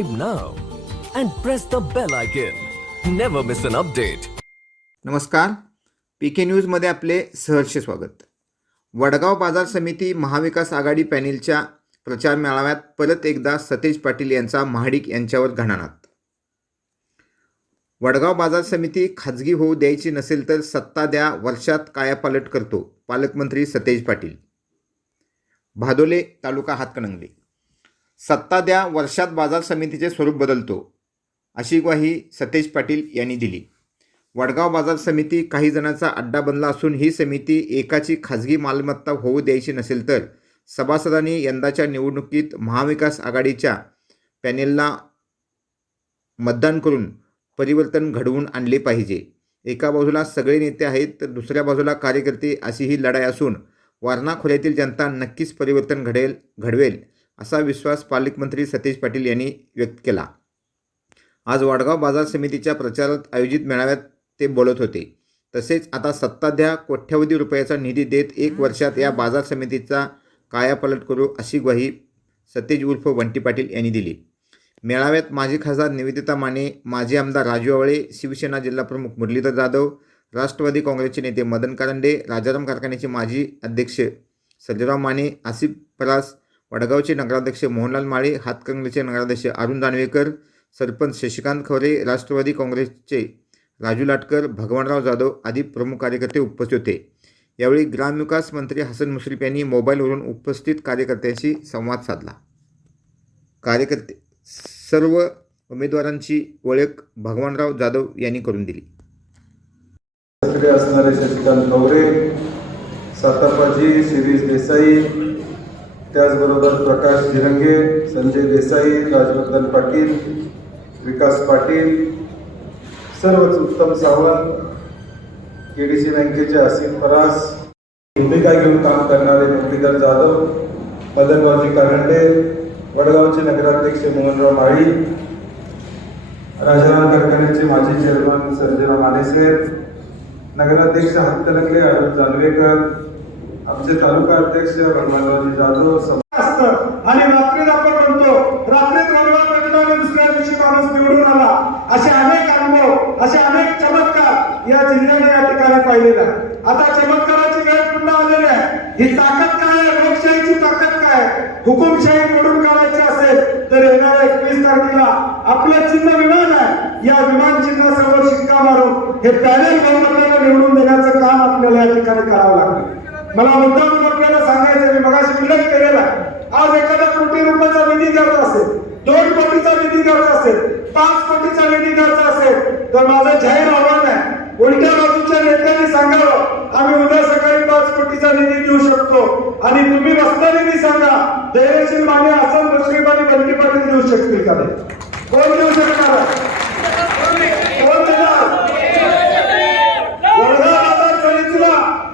subscribe now and press the bell icon. Never miss an update. नमस्कार. P K न्यूजमध्ये आपले सहर्ष स्वागत. वडगाव बाजार समिती महाविकास आघाडी पॅनेलच्या प्रचार मेळाव्यात परत एकदा सतेज पाटील यांचा महाडिक यांच्यावर घणानात वडगाव बाजार समिती खाजगी होऊ द्यायची नसेल तर सत्ता द्या वर्षात कायापालट करतो पालकमंत्री सतेज पाटील. भादोले तालुका हातकणंगले. सत्ता द्या वर्षात बाजार समितीचे स्वरूप बदलतो अशी ग्वाही सतेज पाटील यांनी दिली. वडगाव बाजार समिती काही जणांचा अड्डा बनला असून ही समिती एकाची खाजगी मालमत्ता होऊ द्यायची नसेल तर सभासदांनी यंदाच्या निवडणुकीत महाविकास आघाडीच्या पॅनेलला मतदान करून परिवर्तन घडवून आणले पाहिजे. एका बाजूला सगळे नेते आहेत तर दुसऱ्या बाजूला कार्यकर्ते अशी ही लढाई असून वारणा खोऱ्यातील जनता नक्कीच परिवर्तन घडेल घडवेल. असा विश्वास पालकमंत्री सतीश पाटील यांनी व्यक्त केला. आज वाडगाव बाजार समितीच्या प्रचारात आयोजित मेळाव्यात ते बोलत होते. तसेच आता सत्ताध्या कोट्यवधी रुपयाचा निधी देत एक वर्षात या बाजार समितीचा कायापालट करू अशी ग्वाही सतेज उर्फ बंटी पाटील यांनी दिली. मेळाव्यात माजी खासदार निवेदिता माने माजी आमदार राजू आवळे शिवसेना जिल्हाप्रमुख मुरलीधर जाधव राष्ट्रवादी काँग्रेसचे नेते मदन कारंडे राजाराम कारखान्याचे माजी अध्यक्ष सर्जेराव माने आसिफ परास वडगावचे नगराध्यक्ष मोहनलाल माळे हातकंगलेचे नगराध्यक्ष अरुण दानवेकर सरपंच शशिकांत खवरे राष्ट्रवादी काँग्रेसचे राजू लाटकर भगवानराव जाधव आदी प्रमुख कार्यकर्ते उपस्थित होते. यावेळी ग्रामविकास मंत्री हसन मुश्रीफ यांनी मोबाईलवरून उपस्थित कार्यकर्त्यांशी संवाद साधला. कार्यकर्ते सर्व उमेदवारांची ओळख भगवानराव जाधव यांनी करून दिली. असणारे शशिकांत खवरे सातापाजी शिरीष देसाई त्याचबरोबर प्रकाश जिरंगे संजय देसाई राजवर्धन पाटील विकास पाटील सर्वच उत्तम सावंत के डी सी बँकेचे असीम परास भूमिका घेऊन काम करणारे मुरलीधर जाधव मदनबाजी कारंडे वडगावचे नगराध्यक्ष मोहनराव माळी राजाराम कारखान्याचे माजी चेअरमन संजयराव मानेसकर नगराध्यक्ष हत्तलंगे अरुण जानवेकर आमचे तालुका अध्यक्ष भगवानरावजी जाधव असतं. आणि रात्रीत आपण म्हणतो रात्रीत वडवा दुसऱ्या दिवशी माणूस निवडून आला. असे अनेक अनुभव असे अनेक चमत्कार या जिल्ह्याने या ठिकाणी पाहिलेला आहे. आता चमत्काराची वेळ पुन्हा आलेली आहे ही ताकद काय आहे लोकशाहीची ताकद काय आहे? हुकुमशाही मोडून काढायची असेल तर येणाऱ्या एकवीस तारखेला आपलं चिन्ह विमान आहे या विमान चिन्हासमोर शिक्का मारून हे पॅनेल बहुमताने निवडून देण्याचं काम आपल्याला या ठिकाणी करावं लागतं मला मुद्दाम आपल्याला सांगायचं मी मगाशी उल्लेख केलेला आहे. आज एखादा कोटी रुपयाचा निधी द्यायचा असेल दोन कोटीचा निधी द्यायचा असेल पाच कोटीचा निधी द्यायचा असेल तर माझं जाहीर आव्हान आहे उलट्या बाजूच्या नेत्यांनी सांगावं आम्ही उद्या सकाळी पाच निधी देऊ शकतो. आणि तुम्ही बसता निधी सांगा. धैर्यशील माने हसन मुश्रीफ आणि बंटी पाटील देऊ शकतील का कोण देऊ शकणार? कोण देणार? बाजार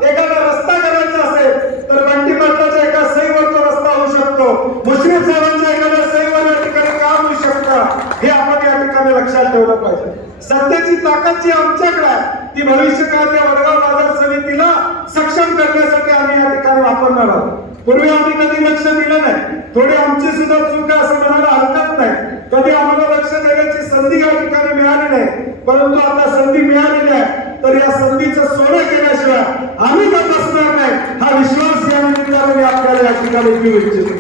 एखादा रस्ता करायचा असेल तर बंटी पाटलाच्या एका सहीवर तो रस्ता होऊ शकतो. मुश्रीफ साहेबांच्या एखाद्या सहीवर या ठिकाणी काम होऊ शकतं. हे आपण या ठिकाणी लक्षात ठेवलं पाहिजे. सत्तेची ताकद जी आमच्याकडे आहे ती भविष्यकाळच्या वडगाव बाजार समितीला सक्षम करण्यासाठी आम्ही या ठिकाणी वापरणार आहोत. पूर्वी आम्ही कधी लक्ष दिलं नाही. थोडी आमची सुद्धा चूक आहे असं म्हणायला हरकत नाही. कधी आम्हाला लक्ष देण्याची संधी या ठिकाणी मिळाली नाही. परंतु आता संधी मिळालेली आहे. तर या संधीचं सोनं केल्याशिवाय आम्ही गप बसणार नाही. हा विश्वास या निमित्ताने आपल्याला या ठिकाणी देऊ इच्छितो.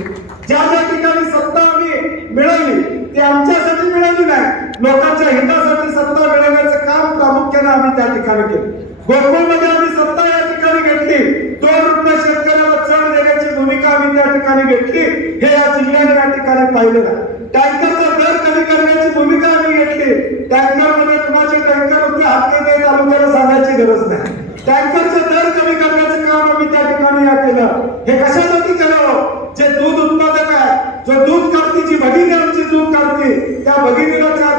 ज्या ज्या ठिकाणी सत्ता आम्ही मिळवली ती आमच्यासाठी मिळाली नाही. लोकांच्या हितासाठी सत्ता मिळवण्याचं काम प्रामुख्याने आम्ही त्या ठिकाणी केलं. गोकुळमध्ये आम्ही सत्ता या ठिकाणी घेतली. दोन रुपये शेतकऱ्याला चढ देण्याची भूमिका आम्ही त्या ठिकाणी घेतली. हे या जिल्ह्याने या ठिकाणी पाहिलेलं आहे. टँकरचा दर कमी करण्याची भूमिका आम्ही घेतली. टँकरमध्ये कुणाचे टँकर होते हातके तालुक्याला सांगायची गरज नाही. टँकरचे दर कमी करण्याचं काम आम्ही त्या ठिकाणी या केलं. हे कशासाठी केलं? जे दूध उत्पादक आहे जो दूध काढती जी भगिनी आमची दूध काढते त्या भगिनीला चार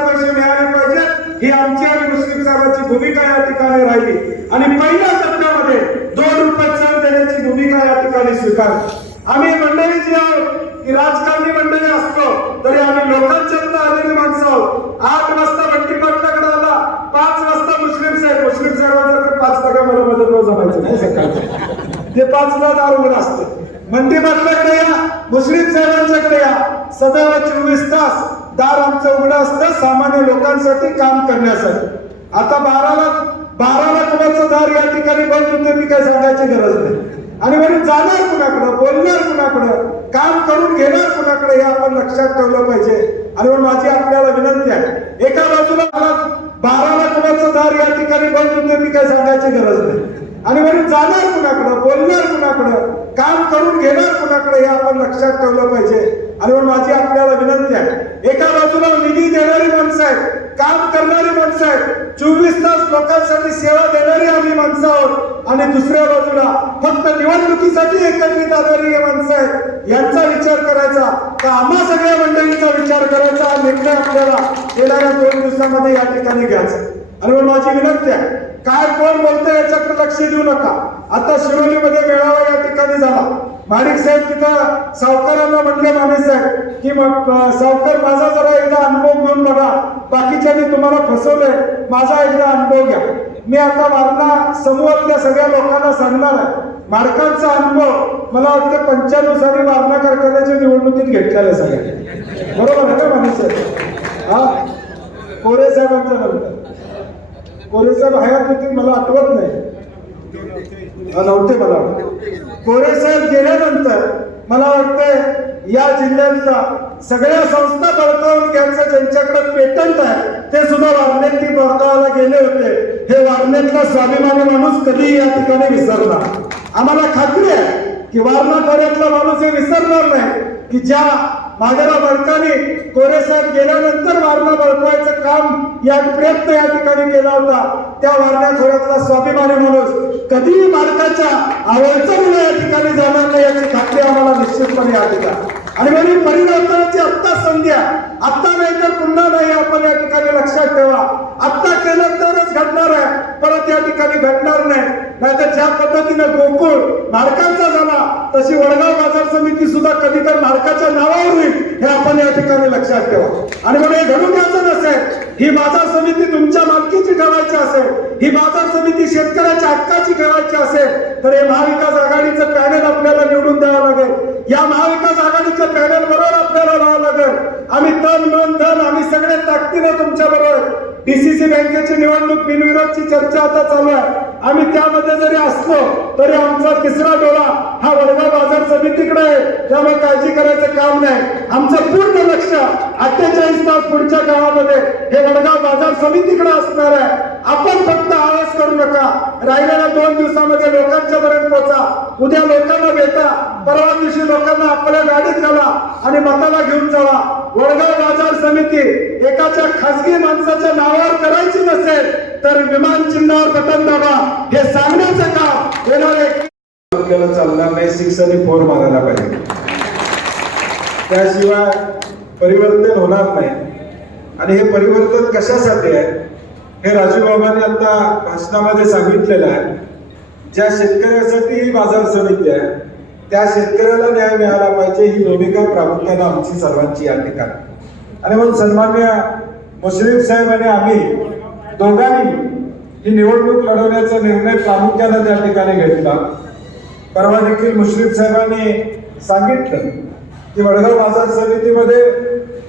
ही आमची आणि मुस्लिम साहेबांची भूमिका या ठिकाणी राहिली. आणि पहिल्या सत्रामध्ये दोन रुपये चढ देण्याची भूमिका या ठिकाणी स्वीकार आम्ही मंडळी जी आहोत की राजकारणी मंडळी असतो तरी आम्ही लोकांच्यातनं आलेली माणसं आहोत. आठ वाजता बंटी पाटलाकडे आला पाच वाजता मुस्लिम साहेब. मुस्लिम साहेबांचा पाच टक्का मला मदत न जमायचं ते पाच ते पाचला दारू असते. मंडी पाटलाकडे या मुस्लिम साहेबांच्याकडे या सदैव चोवीस तास दारू दार आमचं उघडं असतं सामान्य लोकांसाठी काम करण्यासाठी. आता बारा लाख बारा कुणाचं दार या ठिकाणी बंद होते मी काही सांगायची गरज नाही. आणि म्हणजे जाणार कुणाकडं बोलणार कुणाकडं काम करून घेणार कुणाकडे हे आपण लक्षात ठेवलं पाहिजे. आणि म्हणून माझी आपल्याला विनंती आहे एका बाजूला मला बाराला कुणाचं दार या ठिकाणी बंद होते मी काही सांगायची गरज नाही. आणि म्हणजे जाणार कुणाकडं बोलणार कुणाकडं काम करून घेणार कुणाकडे हे आपण लक्षात ठेवलं पाहिजे. आणि म्हणून माझी आपल्याला विनंती आहे एका बाजूला निधी देणारी माणसं आहेत काम करणारी माणसं आहेत. चोवीस तास लोकांसाठी सेवा देणारी आम्ही माणसं आहोत. आणि दुसऱ्या बाजूला फक्त निवडणुकीसाठी एकत्रित आलेली हे माणसं आहेत. यांचा विचार करायचा तर आम्हा सगळ्या मंडळींचा विचार करायचा? निर्णय आपल्याला येणाऱ्या दोन दिवसामध्ये या ठिकाणी घ्यायचा आणि मग माझी विनंती आहे काय कोण बोलतोय याच्याकडे लक्ष देऊ नका. आता शिरोलीमध्ये मेळावा या ठिकाणी झाला. माणिक साहेब तिथं सावकारांना म्हटले माने साहेब की मग सावकार माझा जरा एकदा अनुभव घेऊन बघा. बाकीच्यांनी तुम्हाला फसवलंय. माझा एकदा अनुभव घ्या. मी आता वारणा समूहातल्या सगळ्या लोकांना सांगणार आहे. मार्कांचा अनुभव मला वाटतं पंच्याण्णव साली वारणा कारखान्याच्या निवडणुकीत घेतलेला सगळ्या बरोबर आहे का माने साहेब? हा? कोरे साहेबांचा नंतर. कोरे साहेब हयात होती मला आठवत नाही. नव्हते मला. कोरे साहेब गेल्यानंतर मला वाटतंय या जिल्ह्यातल्या सगळ्या संस्था बळकावून घ्यायचं ज्यांच्याकडे पेटंट आहे ते सुद्धा वारनेतली बळकावायला गेले होते. हे वारनेतला स्वाभिमानी माणूस कधीही या ठिकाणी विसरणार. आम्हाला खात्री आहे की वारणा खोऱ्यातला माणूस हे विसरणार नाही की ज्या मागेला बळकाने कोरे गेल्यानंतर वारणा बळकवायचं काम या प्रयत्न या ठिकाणी केला होता. त्या वारणा खोऱ्यातला स्वाभिमानी माणूस कधीही मालकाच्या आवडचा मुलं या ठिकाणी जाणार नाही याची खात्री आम्हाला निश्चितपणे या ठिकाणी आणि म्हणून परिवर्तनाची आत्ता संधी आहे आत्ता नाही तर पुन्हा नाही. आपण या ठिकाणी लक्षात ठेवा. आत्ता केलं तरच घडणार आहे. परत या ठिकाणी घडणार नाही. नाहीतर ज्या पद्धतीनं गोकुळ नाडकांचा झाला तशी वडगाव बाजार समिती सुद्धा कधी तर नाडकाच्या नावावर होईल हे आपण या ठिकाणी लक्षात ठेवा. आणि म्हणून हे घडून घ्यायचं नसेल. ही बाजार समिती तुमच्या मालकीची ठेवायची असेल ही बाजार समिती शेतकऱ्याच्या हक्काची ठेवायची असेल तर हे महाविकास आघाडीचं पॅनल आपल्याला निवडून द्यावं लागेल. या महाविकास आघाडीचं पॅनल बरोबर आपल्याला राहावं लागेल. आम्ही तन मन धन आम्ही सगळे ताकदीनं तुमच्या बरोबर डीसीसी बँकेची निवडणूक बिनविरोधची चर्चा आता चालू आहे. आम्ही त्यामध्ये जरी असलो तरी आमचा तिसरा डोळा हा वडगाव बाजार समितीकडे आहे. त्यामुळे काळजी करायचं काम नाही. आमचं पूर्ण लक्ष अठ्ठेचाळीस तास पुढच्या काळामध्ये हे वडगाव बाजार समितीकडे असणार आहे. आपण फक्त आळस करू नका. राहिलेल्या दोन दिवसामध्ये लोकांच्या बरोबर उद्या लोकांना भेटा परवा दिवशी लोकांना आपल्या गाडीत घाला आणि मताला घेऊन जावा वडगाव बाजार समिती एकाच्या खासगी माणसाच्या नावावर करायची नसेल तर विमान चिन्हावर बटन दाबा. हे सांगण्याचं काम येणार आपल्याला चालणार नाही सिक्स आणि फोर मारायला पाहिजे. त्याशिवाय परिवर्तन होणार नाही. आणि हे परिवर्तन कशासाठी आहे? हे राजीव बाबांनी आता भाषणामध्ये सांगितलेलं आहे. ज्या शेतकऱ्यासाठी ही बाजार समिती आहे त्या शेतकऱ्याला न्याय मिळाला पाहिजे ही भूमिका प्रामुख्याने आमची सर्वांची या ठिकाणी. आणि म्हणून सन्मान्य मुश्रीफ साहेब आणि आम्ही दोघांनी ही निवडणूक लढवण्याचा निर्णय प्रामुख्याने त्या ठिकाणी घेतला. परवा देखील मुश्रीफ साहेबांनी सांगितलं की वडगाव बाजार समितीमध्ये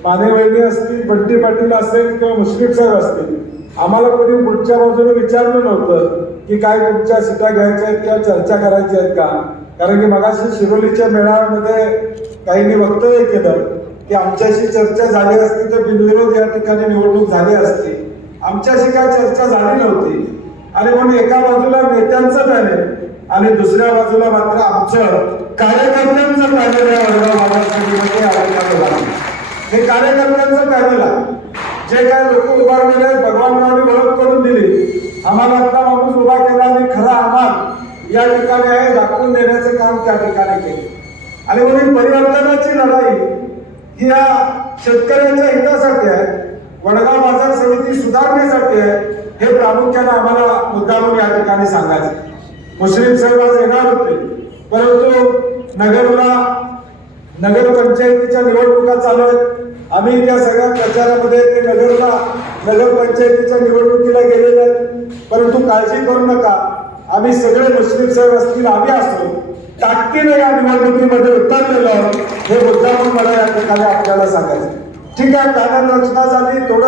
माने वहिनी असतील बंटी पाटील असेल किंवा मुश्रीफ साहेब असतील आम्हाला कोणी पुढच्या बाजूने विचारलं नव्हतं. की काय तुमच्या सीटा घ्यायच्या आहेत किंवा चर्चा करायची आहेत का? कारण की मगाशी शिरोलीच्या मेळाव्यामध्ये काहींनी वक्तव्य केलं की आमच्याशी चर्चा झाली असती तर बिनविरोध या ठिकाणी निवडणूक झाली असती. आमच्याशी काय चर्चा झाली नव्हती. आणि म्हणून एका बाजूला नेत्यांचं पॅनल आणि दुसऱ्या बाजूला मात्र आमचं कार्यकर्त्यांचं पॅनल या हे कार्यकर्त्यांचं पॅनल आहे. जे काय लोक उभारलेले आहेत भगवानरावनी ओळख करून दिली. आम्हाला माणूस उभा केला आणि खरा आम्हाला या ठिकाणी आहे दाखवून देण्याचं काम त्या ठिकाणी केले. आणि म्हणून परिवर्तनाची लढाई ही या शेतकऱ्यांच्या हितासाठी आहे वडगाव बाजार समिती सुधारण्यासाठी आहे हे प्रामुख्याने आम्हाला मुद्दामून या ठिकाणी सांगायचं मुस्लिम साहेब आज येणार होते परंतु नगरला नगरपंचायतीच्या निवडणुका चालू आहेत. आम्ही त्या सगळ्या प्रचारामध्ये ते नगरला नगरपंचायतीच्या निवडणुकीला गेलेले आहेत. परंतु काळजी करू नका. आम्ही सगळे मुस्लिम साहेब असतील आम्ही असतो. ताकदीने या निवडणुकीमध्ये उतरलेलो हे मुद्दामून मला या ठिकाणी आपल्याला सांगायचं ठीक आहे कारण रचना झाली थोडं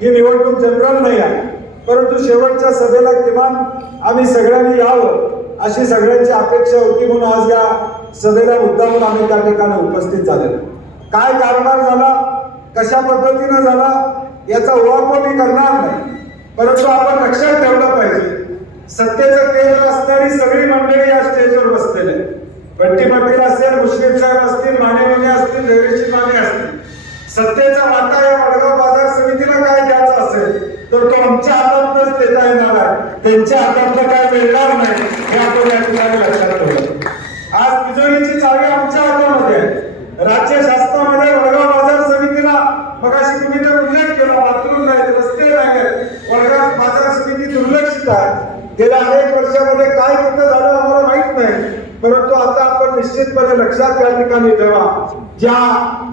ही निवडणूक जनरल नाही आहे. परंतु शेवटच्या सभेला किमान आम्ही सगळ्यांनी यावं अशी सगळ्यांची अपेक्षा होती म्हणून आज या सभेला मुद्दामून आम्ही त्या ठिकाणी उपस्थित झालेलो. काय कारभार झाला कशा पद्धतीनं झाला याचा उहापोह मी करणार नाही परंतु आपण लक्षात ठेवलं पाहिजे सत्तेचं केंद्र असणारी सगळी मंडळी या स्टेजवर बसलेले आहेत. बंटी पाटील असेल मुश्रीफ साहेब असतील माने मुने असतील देवेशी माने असतील सत्तेचा वाटा या वडगाव बाजार समितीला काय द्यायचा असेल तर तो आमच्या हातातच देता येणार आहे त्यांच्या हातातलं काय मिळणार नाही हे आपण या ठिकाणी लक्षात ठेवलं आज तिजोरीची चावी आमच्या हातामध्ये आहे राज्य शासनामध्ये वडगाव बाजार समितीला मगाशी तुम्ही जर उल्लेख केला बाथरूम नाहीत रस्ते नाहीत वडगाव बाजार समिती दुर्लक्षित आहे गेल्या अनेक वर्षामध्ये काय तिथं झालं आम्हाला माहीत नाही परंतु आता आपण निश्चितपणे लक्षात या ठिकाणी ठेवा. ज्या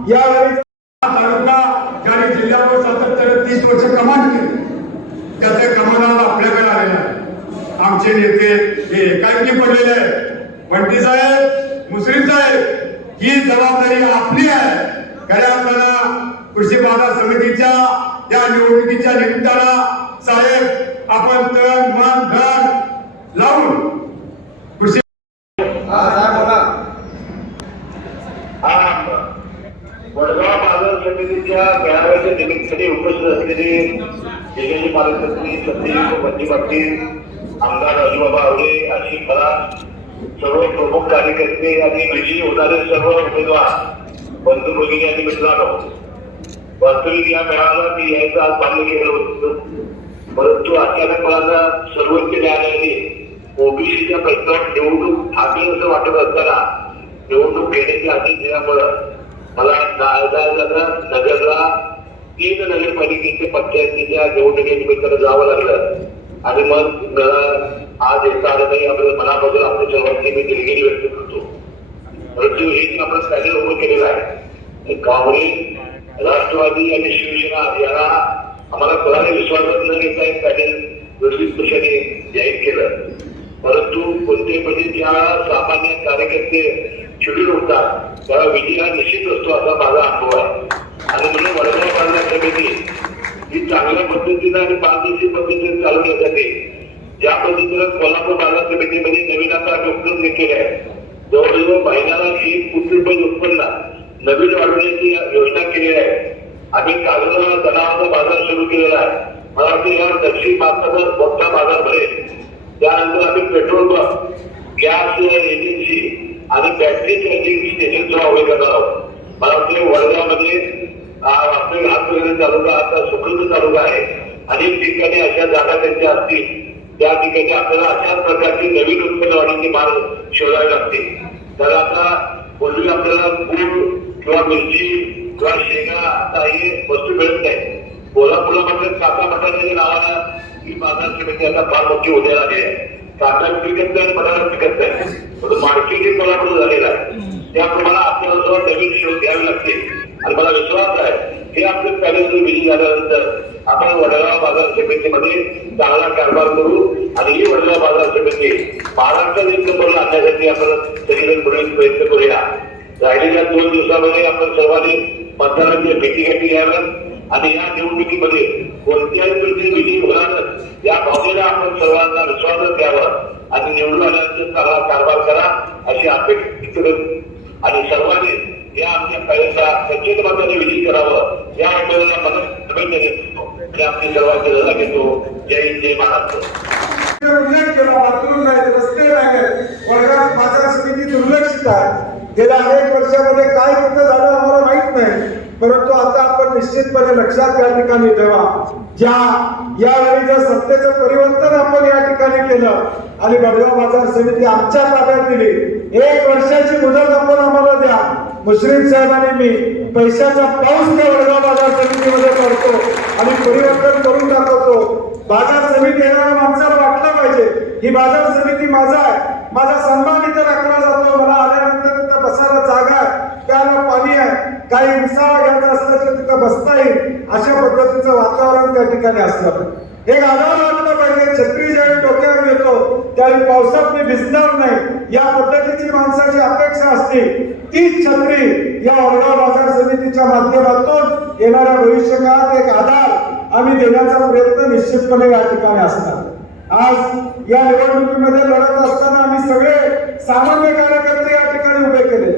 यावेळी तालुका ज्याने जिल्ह्यावर सातत्याने तीस वर्ष कमांड केली त्याचे कमानाला आपल्याकडे आलेला आहे आमचे नेते हे एकाएकी पडलेले आहे पंडित साहेब मुस्लिम साहेब ही जबाबदारी आपली आहे. खऱ्या अर्थानं कृषी बाजार समितीच्या या निवडणुकीच्या निमित्तानं साहेब आपण तन मन धन लावून कृषी वडगाव बाजार या मेळाव्याच्या निमित्ताने उपस्थित असलेले जिल्ह्याचे पालकमंत्री सत्यजित बंदी पाटील आमदार राजूबाबा आवडे आणि मला सर्व प्रमुख कार्यकर्ते आणि विजयी होणारे सर्व उमेदवार बंधू भगिनी आणि मित्रांनो वास्तविक या मेळाव्याला मी यायचं आज मान्य केलं होतं. परंतु अचानक मला सर्वोच्च न्यायालयाने ओबीसीच्या प्रश्नावर निवडणूक थांबेल असं वाटत असताना निवडणूक घेण्याचे आदेश दिल्यामुळं मला नगरला. तीन नगरपालिकेचे पंचायतीच्या निवडणुकी जावं लागलं. आणि मग मला आज येता आलं नाही आपल्या मनाबद्दल आपल्या सर्वांची मी दिलगिरी व्यक्त करतो. परंतु हे जे आपण पॅनल उभं केलेलं आहे. काँग्रेस राष्ट्रवादी आणि शिवसेना याला आम्हाला कोणाने विश्वासात न घेता एक पॅनल विरोधी पक्षाने जाहीर केलं. परंतु कोणते म्हणजे ज्या सामान्य कार्यकर्ते चिडून उठतात त्याला विजय हा निश्चित असतो असा माझा अनुभव आहे. आणि म्हणून वडगाव बाजार समिती ही चांगल्या पद्धतीने आणि बांधीची पद्धतीने चालवण्यासाठी ज्या पद्धतीनं कोल्हापूर बाजार समितीमध्ये नवीन आता आम्ही उपक्रम केले आहे. जवळजवळ महिन्याला एक कोटी रुपये उत्पन्न नवीन वाढवण्याची योजना केली आहे. आम्ही कागदाला जनावरांचा बाजार सुरू केलेला आहे. मला वाटतं या दक्षिण भारताचा मोठा बाजार भरेल त्यानंतर आम्ही पेट्रोल पंप गॅस एजन्सी आणि बॅटरी चार्जिंग स्टेशन सुद्धा उभे करणार आहोत मला वाटतं वडगावमध्ये आपले हातकर्णी तालुका आता सुखद तालुका आहे. अनेक ठिकाणी अशा जागा त्यांच्या असतील. त्या ठिकाणी आपल्याला अशाच प्रकारची नवीन उत्पन्न वाढीची मार्ग शोधावे लागते. तर आता पूर्वी आपल्याला गुळ किंवा मिरची किंवा शेंगा आता ही वस्तू मिळत नाही. कोल्हापूरला मात्र काका मटाच्या नावाला ही बाजार समिती आता फार मोठी होण्याला आली आहे. काका पिकत नाही आणि पिकत नाही. मार्केटिंग मार्केट हे कोल्हापूर झालेला आहे. त्याप्रमाणे आपल्याला सुद्धा नवीन शोध घ्यावे लागतील. आणि मला विश्वास आहे हे आपले कॉलेज विजय झाल्यानंतर आपण वडगाव बाजार समितीमध्ये चांगला कारभार करू आणि ही वडगाव बाजार समिती महाराष्ट्रात एक नंबरला आणण्यासाठी आपण सगळेजण मिळून प्रयत्न करूया. राहिलेल्या दोन दिवसामध्ये आपण सर्वांनी मतदारांची भेटी गाठी घ्याव्यात आणि या निवडणुकीमध्ये कोणत्याही पद्धतीने विजयी होणार या भावनेला आपण सर्वांना विश्वासच द्यावा. आणि निवडून आल्यानंतर चांगला कारभार करा अशी अपेक्षा करत आणि सर्वांनी या आमच्या कार्याचा सचेत मताने विजय करावं या उमेदवाराला मदत शुभेच्छा देतो आणि आपली सर्वांची रजा घेतो. जय जय महाराष्ट्र. बाथरूम नाहीत रस्ते नाहीत वडगाव बाजार समिती दुर्लक्षित आहे. गेल्या अनेक वर्षामध्ये काय तिथं झालं आम्हाला माहीत नाही. परंतु आता आपण निश्चितपणे लक्षात या ठिकाणी ठेवा. ज्या यावेळी जर सत्तेचं परिवर्तन आपण या ठिकाणी केलं आणि बडगाव बाजार समिती आमच्या ताब्यात दिली. एक वर्षाची मुदत आपण आम्हाला द्या. मुश्रीफ साहेबांनी मी पैशाचा पाऊस त्या वडगाव बाजार समितीमध्ये करतो आणि परिवर्तन करून दाखवतो. बाजार समिती येणाऱ्या माणसाला वाटलं पाहिजे. ही बाजार समिती माझा आहे. माझा सन्मान इथे राखला जातो. मला आल्यानंतर तिथं बसायला जागा आहे. प्याला पाणी आहे. काही हिंसा घ्यायचा असला तर तिथं बसता येईल. अशा पद्धतीचं वातावरण त्या ठिकाणी असलं. पाहिजे. एक आधार वाटलं पाहिजे छत्री ज्यावेळी डोक्यावर येतो त्यावेळी पावसात मी भिजणार नाही या पद्धतीची माणसाची अपेक्षा असते तीच छत्री या वडगाव बाजार समितीच्या माध्यमातून येणाऱ्या भविष्य काळात एक आधार आम्ही देण्याचा प्रयत्न निश्चितपणे या ठिकाणी असणार आज या निवडणुकीमध्ये लढत असताना आम्ही सगळे सामान्य कार्यकर्ते या ठिकाणी उभे केले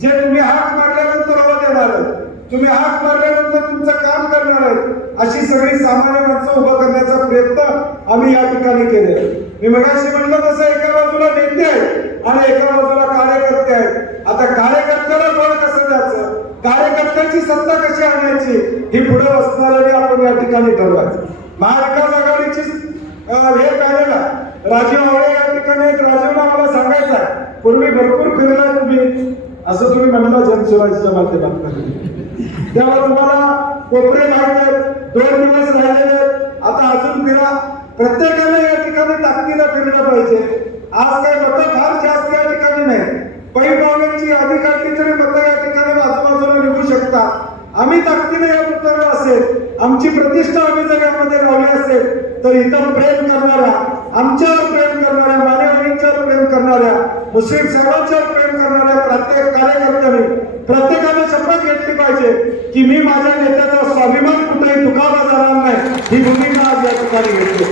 जे तुम्ही हाक मारल्यानंतर हो देणार आहेत. तुम्ही हाक मारल्यानंतर तुमचं काम करणार आहेत अशी सगळी सामान्य माणसं उभं करण्याचा प्रयत्न आम्ही या ठिकाणी केले मी मगाशी म्हणलं तसं एका बाजूला नेते आहेत आणि एका बाजूला कार्यकर्ते आहेत. आता कार्यकर्त्याला बळ कसं द्यायचं कार्यकर्त्याची सत्ता कशी आणायची? ही पुढे बसणाऱ्याने आपण या ठिकाणी ठरवायचं. महाविकास आघाडीची हे काढलेला राजीव आवळे या ठिकाणी एक राजीवना मला सांगायचा पूर्वी भरपूर फिरला तुम्ही. असं तुम्ही म्हणला जनसेवाच्या माध्यमातून. तेव्हा तुम्हाला कोपरे माहीत आहेत. दोन दिवस राहिलेले आहेत. आता अजून फिरा. प्रत्येकाने या ठिकाणी ताकदीला फिरणं पाहिजे. आज काय मतं फार जास्त या ठिकाणी नाही पै आधी काढली तरी मतं या ठिकाणी आजूबाजूला निघू शकतात. आम्ही ताकदीने या उतरलो असेल आमची प्रतिष्ठा आम्ही जर यामध्ये लावली असेल तर इतर प्रेम करणाऱ्या आमच्यावर प्रेम करणाऱ्या मानेवाणींच्यावर प्रेम करणाऱ्या मुस्लिम साहेबांच्यावर प्रेम करणाऱ्या प्रत्येक कार्यकर्त्यांनी प्रत्येकाने शपथ घेतली पाहिजे की मी माझ्या नेत्याचा स्वाभिमान कुठेही दुखावला जाणार नाही. ही भूमिका आज या ठिकाणी घेतली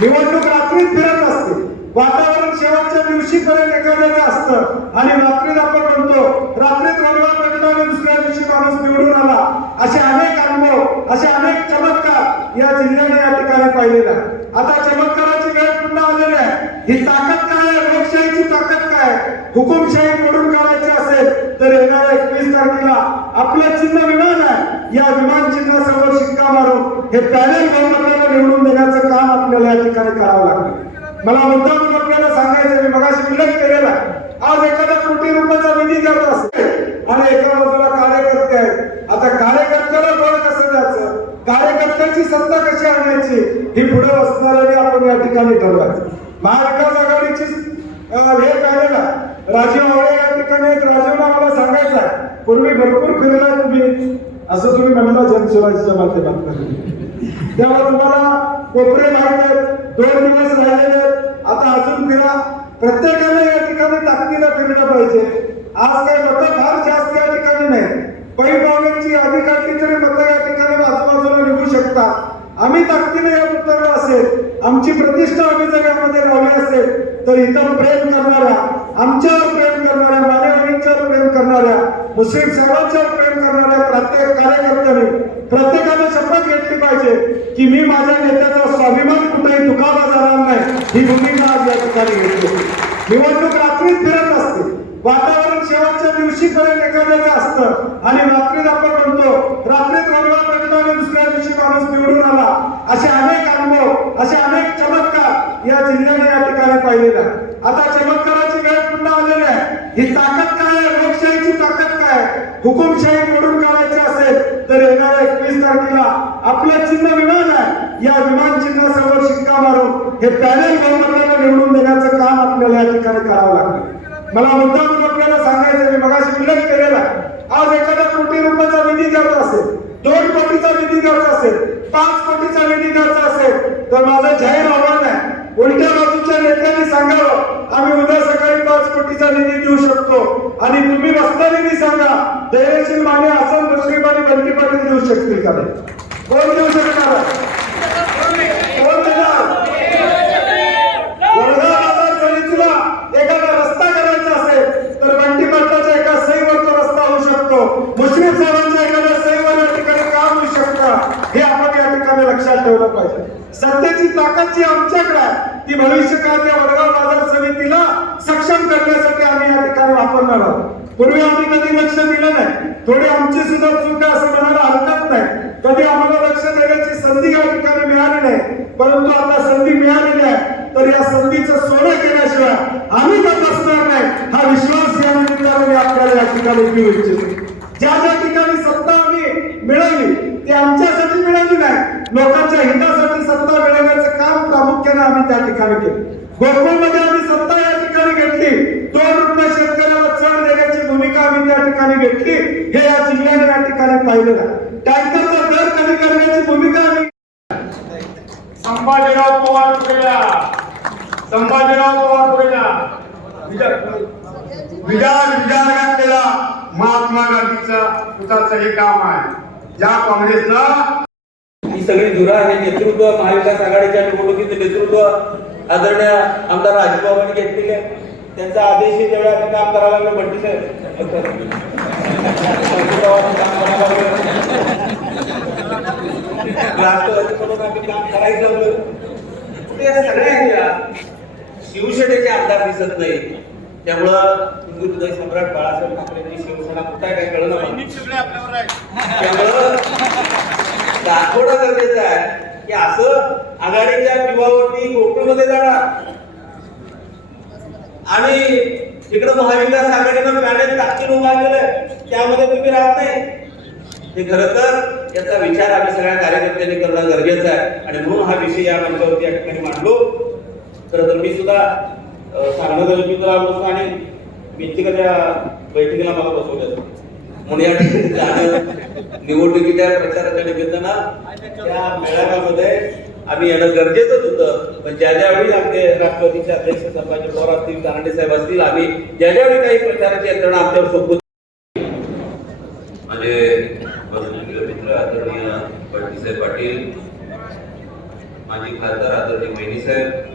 निवडणूक रात्रीच फिरत असते. वातावरण शेवटच्या दिवशी पर्यंत एखाद्याचं असतं. आणि रात्रीत आपण म्हणतो रात्रीत वडवा आणि दुसऱ्या दिवशी माणूस निवडून आला. असे अनेक अनुभव असे अनेक चमत्कार या जिल्ह्याने या ठिकाणी पाहिलेला आता चमत्काराची वेळ पुन्हा आलेली आहे. ही ताकद काय आहे? लोकशाहीची ताकद काय आहे? हुकुमशाही मोडून काढायची तर येणाऱ्या एकवीस तारखेला आपलं चिन्ह विमान आहे. या विमान चिन्हासमोर शिक्का मारून हे पॅनल गव्हर्नमेंटला निवडून देण्याचं काम आपल्याला या ठिकाणी करावं लागलं. मला मुद्दाम आपल्याला सांगायचं मी मगाशी उल्लेख केलेला आज एखादा कोटी रुपयाचा निधी जात असेल आणि एका बाजूला कार्यकर्ते आहेत. आता कार्यकर्त्याला बळ कसं द्यायचं? कार्यकर्त्याची सत्ता कशी आणायची? ही पुढे बसणाऱ्याने आपण या ठिकाणी ठरवायचं. महाविकास आघाडीची हे हे आहे. राजे आवळे या ठिकाणी एक आम्हाला मला सांगायचा आहे. पूर्वी भरपूर फिरला तुम्ही. असं तुम्ही म्हणला जनसुराजीच्या माध्यमातून तेव्हा तुम्हाला कोपरे माहीत दोन दिवस राहिलेले आता अजून फिरा. प्रत्येकाने या ठिकाणी ताकदीला फिरलं पाहिजे. आज काही मतं फार जास्त या ठिकाणी नाही पै पावलांची आधी काढली तरी मतं या ठिकाणी आजूबाजूला निघू शकतात. आम्ही ताकदीने या उतरलो असेल. आमची प्रतिष्ठा आम्ही जर यामध्ये लावली असेल तर इतर प्रेम करणाऱ्या आमच्यावर प्रेम करणाऱ्या मानेवाणींच्यावर प्रेम करणाऱ्या मुस्लिम साहेबांच्यावर प्रेम करणाऱ्या प्रत्येक कार्यकर्त्याने प्रत्येकाने शपथ घेतली पाहिजे की मी माझ्या नेत्याचा स्वाभिमान कुठेही दुखावला जाणार नाही. ही भूमिका आज या ठिकाणी घेतली निवडणूक रात्रीच फिरत असते. वातावरण शेवटच्या दिवशी पर्यंत एखाद्याचं असतं. आणि रात्रीत आपण म्हणतो रात्रीत वडवा पेटला आणि दुसऱ्या दिवशी माणूस निवडून आला. अशा अनेक अनुभव असे अनेक चमत्कार या जिल्ह्याने या ठिकाणी पाहिलेला आहे. आता चमत्काराची वेळ पुन्हा आलेली आहे ही ताकद काय आहे लोकशाहीची ताकद काय आहे? हुकुमशाही मोडून काढायची असेल तर येणाऱ्या एकवीस तारखेला आपलं चिन्ह विमान आहे या विमान चिन्हासमोर शिक्का मारून हे पॅनल बहुमताला निवडून देण्याचं काम आपल्याला या ठिकाणी करावं लागतं मला मुद्दाम आपल्याला सांगायचं मी मगाशी उल्लेख केलेला आहे. आज एखादा कोटी रुपयाचा निधी द्यायचा असेल दोन कोटीचा निधी द्यायचा असेल पाच कोटीचा निधी द्यायचा असेल तर माझं जाहीर आव्हान आहे उलट्या बाजूच्या नेत्यांनी सांगावं आम्ही उद्या सकाळी पाच कोटीचा निधी देऊ शकतो आणि सांगा धैर्यशील माने हसन मुश्रीफ आणि बंटी पाटील देऊ शकतील का कोण देऊ शकणार? कोण देणार? बाजार समितीला एखादा रस्ता करायचा असेल तर बंटी पाटलाच्या एका सहीवर तो रस्ता होऊ शकतो. मुश्रीफ साहेबांच्या एखाद्या सहीवर या ठिकाणी काम होऊ शकतं. हे आपण या ठिकाणी लक्षात ठेवलं पाहिजे. सत्तेची ताकद जी आमच्याकडे आहे ती भविष्यकाळात या वडगाव बाजार समितीला सक्षम करण्यासाठी आम्ही या ठिकाणी वापरणार आहोत पूर्वी आम्ही कधी लक्ष दिलं नाही थोडी आमची सुद्धा चूक आहे असं म्हणायला हरकत नाही. कधी आम्हाला लक्ष देण्याची संधी या ठिकाणी मिळाली नाही. परंतु आता संधी मिळालेली आहे. तर या संधीचं सोनं केल्याशिवाय आम्ही का बसणार नाही. हा विश्वास या निमित्ताने आपल्याला या ठिकाणी घेऊ इच्छितो. ज्या ज्या ठिकाणी सत्ता आम्ही मिळवली ती आमच्यासाठी मिळाली नाही. लोकांच्या हितासाठी सत्ता मिळवण्याचं काम प्रामुख्याने आम्ही त्या ठिकाणी केलं. गोकुळ आम्ही सत्ता या ठिकाणी घेतली दोन रुपये शेतकऱ्याला चढ देण्याची भूमिका आम्ही त्या ठिकाणी घेतली हे या जिल्ह्याने या ठिकाणी पाहिलेलं आहे टँकरचा दर कमी करण्याची भूमिका आम्ही संभाजीराव पवार पुरेला संभाजीराव पवार पुरेला विजय विचार विचार घातलेला महात्मा गांधीचा स्वतःचं हे काम आहे ज्या काँग्रेसनं ही हे नेतृत्व महाविकास आघाडीच्या निवडणुकीचं नेतृत्व आदरणीय आमदार राजूबाबांनी घेतलेले त्यांचा आदेश जेव्हा काम करायला लागलं बंटी काम करायला राष्ट्रवादी म्हणून आम्ही काम करायचं लागलो पण या सगळ्या शिवसेनेचे आमदार दिसत नाही त्यामुळं हृदय सम्राट बाळासाहेब ठाकरेंची शिवसेना आहे? काय कळलं त्यामुळं दाखवणं गरजेचं आहे की असं आघाडीच्या जीवावरती गोकुळमध्ये जाणार. आणि इकडं महाविकास आघाडीनं पॅनेल ताकदीन उभा केलंय त्यामध्ये तुम्ही राहत नाही. हे खरं तर याचा विचार आम्ही सगळ्या कार्यकर्त्यांनी करणं गरजेचं आहे. आणि म्हणून हा विषय या मंचावरती या ठिकाणी मांडलो. खरं तर मी सुद्धा सांगणं गरजेचं राहिलो आणि त्या बैठकीला मला बसवलं म्हणून या ठिकाणी निवडणुकीच्या प्रचाराच्या निमित्तानं त्या मेळाव्यामध्ये आम्ही येणं गरजेचंच होतं. पण ज्या ज्यावेळी आमचे राष्ट्रवादीचे अध्यक्ष संभाजी पवार असतील तानाडे साहेब असतील आम्ही ज्या ज्यावेळी काही प्रचाराची यंत्रणा आमच्यावर सोबत माझे मित्र आदरणीय पाटील साहेब पाटील माझी खासदार आदरणीय मेहनी साहेब